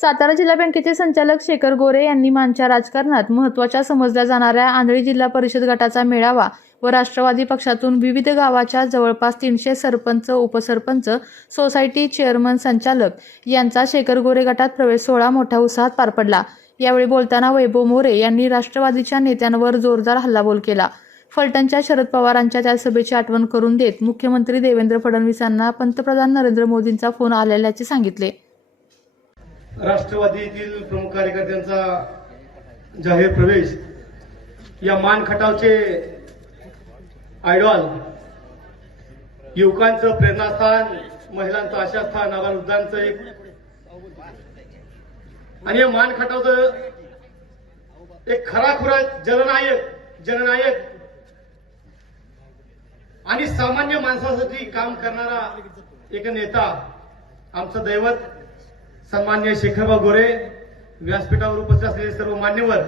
सातारा जिल्हा बँकेचे संचालक शेखर गोरे यांनी मानच्या राजकारणात महत्त्वाच्या समजल्या जाणाऱ्या आंधळी जिल्हा परिषद गटाचा मेळावा व राष्ट्रवादी पक्षातून विविध गावाच्या जवळपास तीनशे सरपंच उपसरपंच सोसायटी चेअरमन संचालक यांचा शेखर गोरे गटात प्रवेश सोहळा मोठ्या उत्साहात पार पडला. यावेळी बोलताना वैभव मोरे यांनी राष्ट्रवादीच्या नेत्यांवर जोरदार हल्लाबोल केला. फलटणच्या शरद पवारांच्या त्या सभेची आठवण करून देत मुख्यमंत्री देवेंद्र फडणवीसांना पंतप्रधान नरेंद्र मोदींचा फोन आलेल्याचे सांगितले. राष्ट्रवादीतील प्रमुख कार्यकर्त्यांचा जाहीर प्रवेश या मान खटावचे आयडॉल युवकांचं प्रेरणास्थान महिलांचं आशास्थान वृद्धांचं एक आणि या मान खटावचं एक खराखुरा जननायक जननायक आणि सामान्य माणसासाठी काम करणारा एक नेता आमचं दैवत सन्मान्य शेखरबाब गोरे व्यासपीठावर उपस्थित असलेले सर्व मान्यवर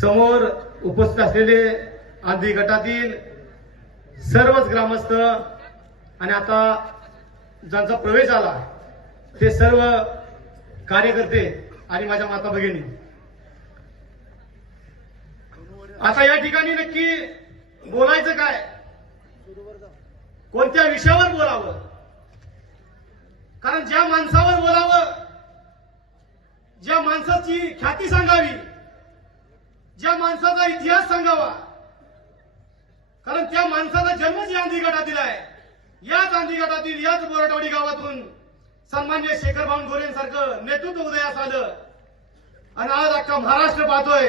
समोर उपस्थित असलेले आधी गटातील सर्वच ग्रामस्थ आणि आता ज्यांचा प्रवेश आला ते सर्व कार्यकर्ते आणि माझ्या माता भगिनी. आता या ठिकाणी नक्की बोलायचं काय? कोणत्या विषयावर बोलावं? कारण ज्या माणसावर बोलावं ज्या माणसाची ख्याती सांगावी ज्या माणसाचा इतिहास सांगावा कारण त्या माणसाचा जन्मच या गांधी गटातील आहे याच गांधी गटातील याच बोराटवाडी गावातून सन्मान्य शेखर भाऊन गोरेंसारखं नेतृत्व उदयास आलं. आणि आज अख्खा महाराष्ट्र पाहतोय.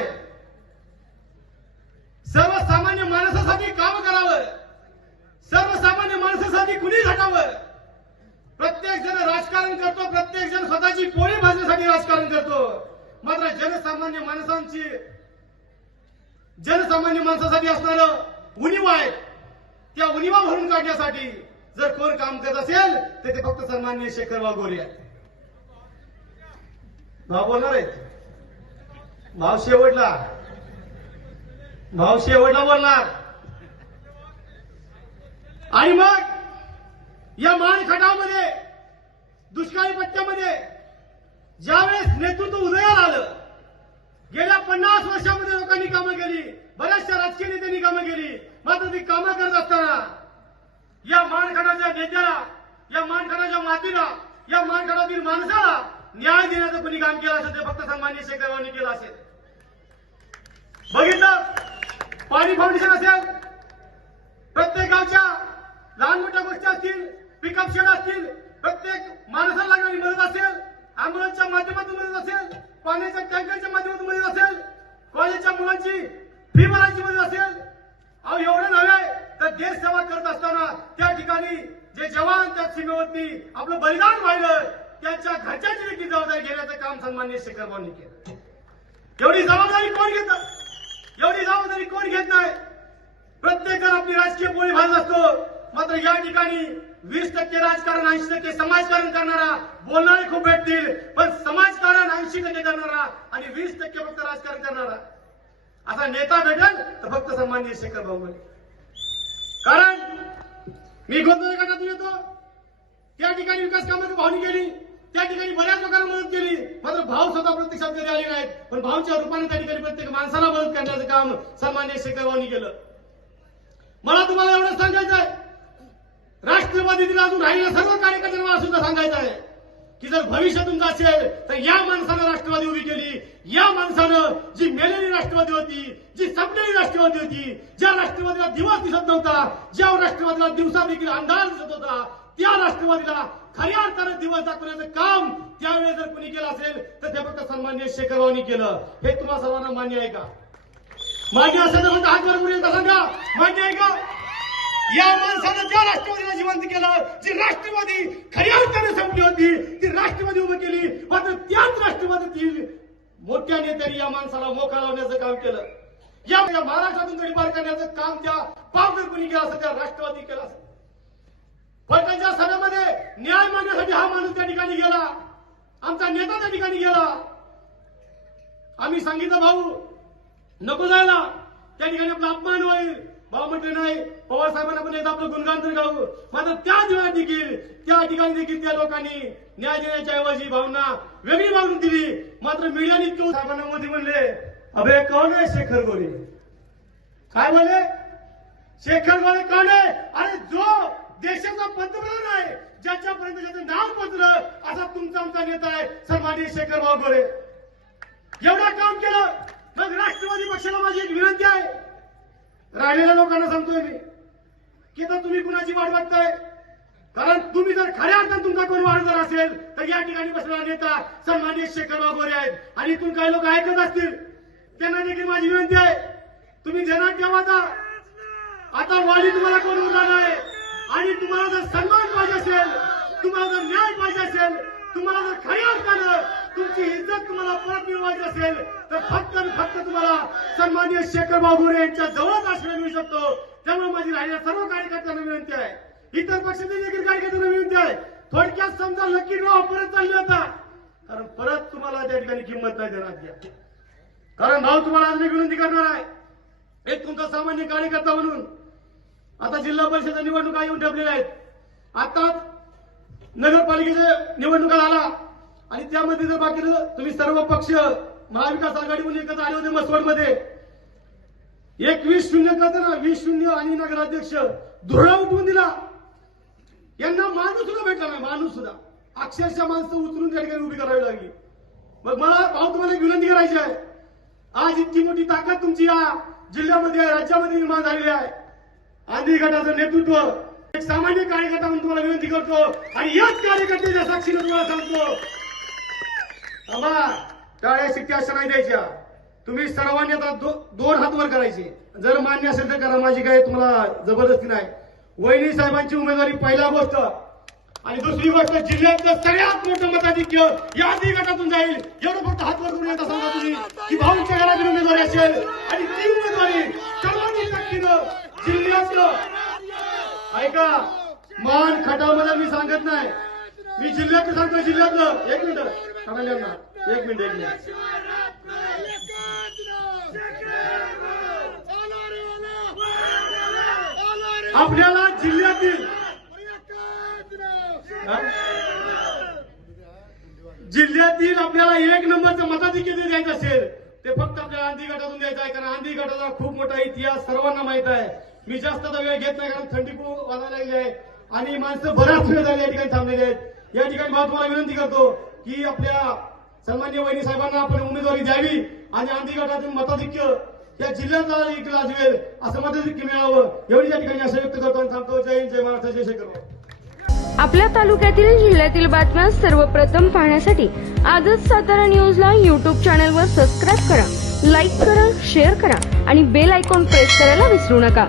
सर्वसामान्य माणसासाठी काम करावं. सर्वसामान्य माणसासाठी कुणी झटावं. प्रत्येक जण राजकारण करतो प्रत्येक जण स्वतःची पोळी भाजण्यासाठी राजकारण करतो. मात्र जनसामान्य माणसांची जनसामान्य माणसासाठी असणार उणीवा आहे. त्या उणीवा भरून काढण्यासाठी जर कोण काम करत असेल तर ते फक्त सन्मान्य शेखर वाघोरे आहेत. भाव बोलणार आहेत? भाव शेवटला. भाव शेवटला बोलणार. आणि मग या मानखटामध्ये दुष्काळी पट्ट्यामध्ये ज्यावेळेस नेतृत्व उदयाला आलं गेल्या पन्नास वर्षामध्ये लोकांनी कामं केली बऱ्याचशा राजकीय नेत्यांनी कामं केली. मात्र ती कामं करत असताना या मानखडाच्या नेत्याला या मानखडाच्या मातीला या मानखडातील माणसाला न्याय देण्याचं कोणी काम केलं असेल ते फक्त सन्मान्य शेखररावांनी केलं असेल. बघितलं? पाणी फाउंडेशन असेल प्रत्येक गावच्या लहान मोठ्या गोष्टी असतील पिकअप शेड असतील प्रत्येक माणसाला लागणारी मदत असेल अँब्युलन्सच्या माध्यमातून मदत असेल पाण्याच्या टँकरच्या माध्यमातून मदत असेल कॉलेजच्या मुलांची फी भरायची मदत असेल अहो एवढं नव्हे. तर देश सेवा करत असताना त्या ठिकाणी जे जवान त्या सीमेवरती आपलं बलिदान व्हायलं त्यांच्या घरच्याची देखील जबाबदारी घेण्याचं काम सन्मान्य शेखरबाबांनी केलं. एवढी जबाबदारी कोण घेत? एवढी जबाबदारी कोण घेत नाही? प्रत्येक आपली राजकीय पोळी भाजत असतो. मात्र या ठिकाणी वीस टक्के राजकारण ऐंशी टक्के समाजकारण करणारा बोलणारे खूप भेटतील. पण समाजकारण ऐंशी टक्के करणारा आणि वीस टक्के फक्त राजकारण करणारा असा नेता भेटेल तर फक्त सन्मान्य शेखर भाऊ कारण मी गोंधळ गटातून येतो. त्या ठिकाणी विकास कामाची भावनी केली. त्या ठिकाणी बऱ्याच लोकांना मदत केली. मात्र भाव स्वतः प्रत्यक्षात कधी आले नाहीत. पण भावच्या रूपाने त्या ठिकाणी प्रत्येक माणसाला मदत करण्याचं काम सन्मान्य शेखर भाऊनी केलं. मला तुम्हाला एवढं सांगायचं आहे. राष्ट्रवादीतील अजून राहिलेल्या सर्व कार्यकर्त्यांना मला सुद्धा सांगायचं आहे. की जर भविष्य तुमचं असेल तर या माणसानं राष्ट्रवादी उभी केली. या माणसानं जी मेलेली राष्ट्रवादी होती जी संपलेली राष्ट्रवादी होती ज्या राष्ट्रवादीला दिवस दिसत नव्हता ज्या राष्ट्रवादीला दिवसा देखील अंधार दिसत होता त्या राष्ट्रवादीला खऱ्या अर्थाने दिवस दाखवण्याचं काम त्यावेळेस जर कोणी केलं असेल तर ते फक्त सन्मान्य शेखररावांनी केलं. हे तुम्हाला सर्वांना मान्य आहे का? मान्य असेल तर फक्त हात वर करून सांगा. मान्य आहे का? या माणसानं त्या राष्ट्रवादीला जिवंत केलं जी राष्ट्रवादी खऱ्या अर्थाने संपली होती ती राष्ट्रवादी उभी केली मात्र त्याच राष्ट्रवादीतील मोठ्या नेत्यांनी या माणसाला मोका लावण्याचं काम केलं. या महाराष्ट्रातून गडीपार करण्याचं काम त्या पावकर कोणी केलं असं त्या राष्ट्रवादी केलं असं. फलटणच्या सभेमध्ये न्याय मागण्यासाठी हा माणूस त्या ठिकाणी गेला. आमचा नेता त्या ठिकाणी गेला. आम्ही सांगितलं भाऊ नको जायला. त्या ठिकाणी आपला अपमान होईल. भाऊ म्हटले नाही पवार साहेबांना पण एकदा आपलं गुणगान तर गाऊ. मात्र त्या दिवसात देखील त्या ठिकाणी देखील त्या लोकांनी न्याय देण्याच्या ऐवजी भावना वेगळी मागणी दिली. मात्र मीडियाने तो साहेबांना मोदी म्हणले अबे कोण आहे शेखर गोरे? काय म्हणले शेखर गोरे कोण आहे? अरे जो देशाचा पंतप्रधान आहे ज्याच्यापर्यंत त्याचं नाव पोचलं असा तुमचा आमचा नेता आहे सन्माननीय शेखर भाऊ गोरे. एवढं काम केलं मग राष्ट्रवादी पक्षाला माझी एक विनंती राहिलेल्या लोकांना सांगतोय मी. की तर तुम्ही कुणाची वाट बघताय? कारण तुम्ही जर खऱ्या अर्थात तुमचा कोणी वाढ जर असेल तर या ठिकाणी बसणारा नेता सन्मानित शेखर बाबोरे आहेत. आणि इथून काही लोक ऐकत असतील. त्यांना देखील माझी विनंती आहे. तुम्ही जनात ठेवा आता. आता वाली तुम्हाला कोण उरला नाही? आणि तुम्हाला जर सन्मान पाहिजे असेल तुम्हाला जर न्याय पाहिजे असेल तुम्हाला जर खऱ्या अर्थानं तुमची इज्जत तुम्हाला परत मिळवायची असेल तर फक्त आणि फक्त तुम्हाला सन्मान्य शेखर गोरे यांच्या जवळच आश्रय मिळू शकतो. त्यामुळे माझी राहिलेल्या सर्व कार्यकर्त्यांना विनंती आहे. इतर पक्षातील देखील कार्यकर्त्यांना विनंती आहे. थोडक्यात समजा लकी ड्रॉ परत चालली होता कारण परत तुम्हाला त्या ठिकाणी किंमत नाही देणार द्या कारण भाऊ तुम्हाला आज मी विनंती करणार आहे. एक तुमचा सामान्य कार्यकर्ता म्हणून आता जिल्हा परिषद निवडणुका येऊन ठेवलेल्या आहेत. आताच नगरपालिकेच्या निवडणुका आला आणि त्यामध्ये जर बाकी तुम्ही सर्व पक्ष महाविकास आघाडी म्हणून एकत्र आले होते मसवडमध्ये. एकवीस शून्य करते ना वीस शून्य आणि नगराध्यक्ष धुळा उठवून दिला. यांना माणूस सुद्धा भेटला नाही माणूस सुद्धा. अक्षरशः माणसं उचलून त्या ठिकाणी उभी करावी लागली. मग मला भाऊ तुम्हाला विनंती करायची आहे. आज इतकी मोठी ताकद तुमची या जिल्ह्यामध्ये राज्यामध्ये निर्माण झालेली आहे. आंधी गटाचं नेतृत्व एक सामान्य कार्यकर्ता म्हणून तुम्हाला विनंती करतो. आणि याच कार्यकर्त्याच्या साक्षीने तुम्हाला सांगतो. थांबा टाळ्या शिट्ट्या अशा नाही द्यायच्या. तुम्ही सर्वांनी आता दो- दोन हात वर करायचे. जर मान्य असेल तर करा. माझी काय तुम्हाला जबरदस्ती नाही. वहिनी साहेबांची उमेदवारी पहिला गोष्ट. आणि दुसरी गोष्ट जिल्ह्यातलं सगळ्यात मोठं मताधिक्य या आधी गटातून जाईल. एवढं फक्त हात वर करून येता सांगा तुम्ही? की भाऊंच्या घरातील उमेदवारी असेल. आणि ती उमेदवारी सर्वांनी ताकदीनं जिल्ह्यातलं. ऐका मान खटामध्ये मी सांगत नाही. मी जिल्ह्यातलं सांगतो जिल्ह्यातलं एक मिनिट. सांगायला एक मिनिट एक मिनिट. आपल्याला जिल्ह्यातील जिल्ह्यातील आपल्याला एक नंबरचं मताधिक्य जे द्यायचं असेल ते फक्त आपल्याला आंधी गटातून द्यायचं आहे कारण आंधी गटाचा खूप मोठा इतिहास सर्वांना माहीत आहे. मी जास्त वेळ घेत नाही कारण थंडी खूप वाजायला लागली आहे. आणि माणसं बराच वेळ झाली या ठिकाणी थांबलेली आहेत. या ठिकाणी मला तुम्हाला विनंती करतो की आपल्या सन्मान्य वहिनी साहेबांना आपण उमेदवारी द्यावी आणि आंधी गटातून मताधिक्य या जिल्ह्याचा एक लाजवेल असं मताधिक्य मिळावं एवढी या ठिकाणी आशा व्यक्त करतो आणि सांगतो जय हिंद जय महाराष्ट्र जय शेखर आपल्या तालुक्यातील जिल्ह्यातील बातम्या सर्वप्रथम पाहण्यासाठी आजच सातारा न्यूजला यूट्यूब चॅनलवर सबस्क्राईब करा लाईक करा शेअर करा आणि बेल आयकॉन प्रेस करायला विसरू नका.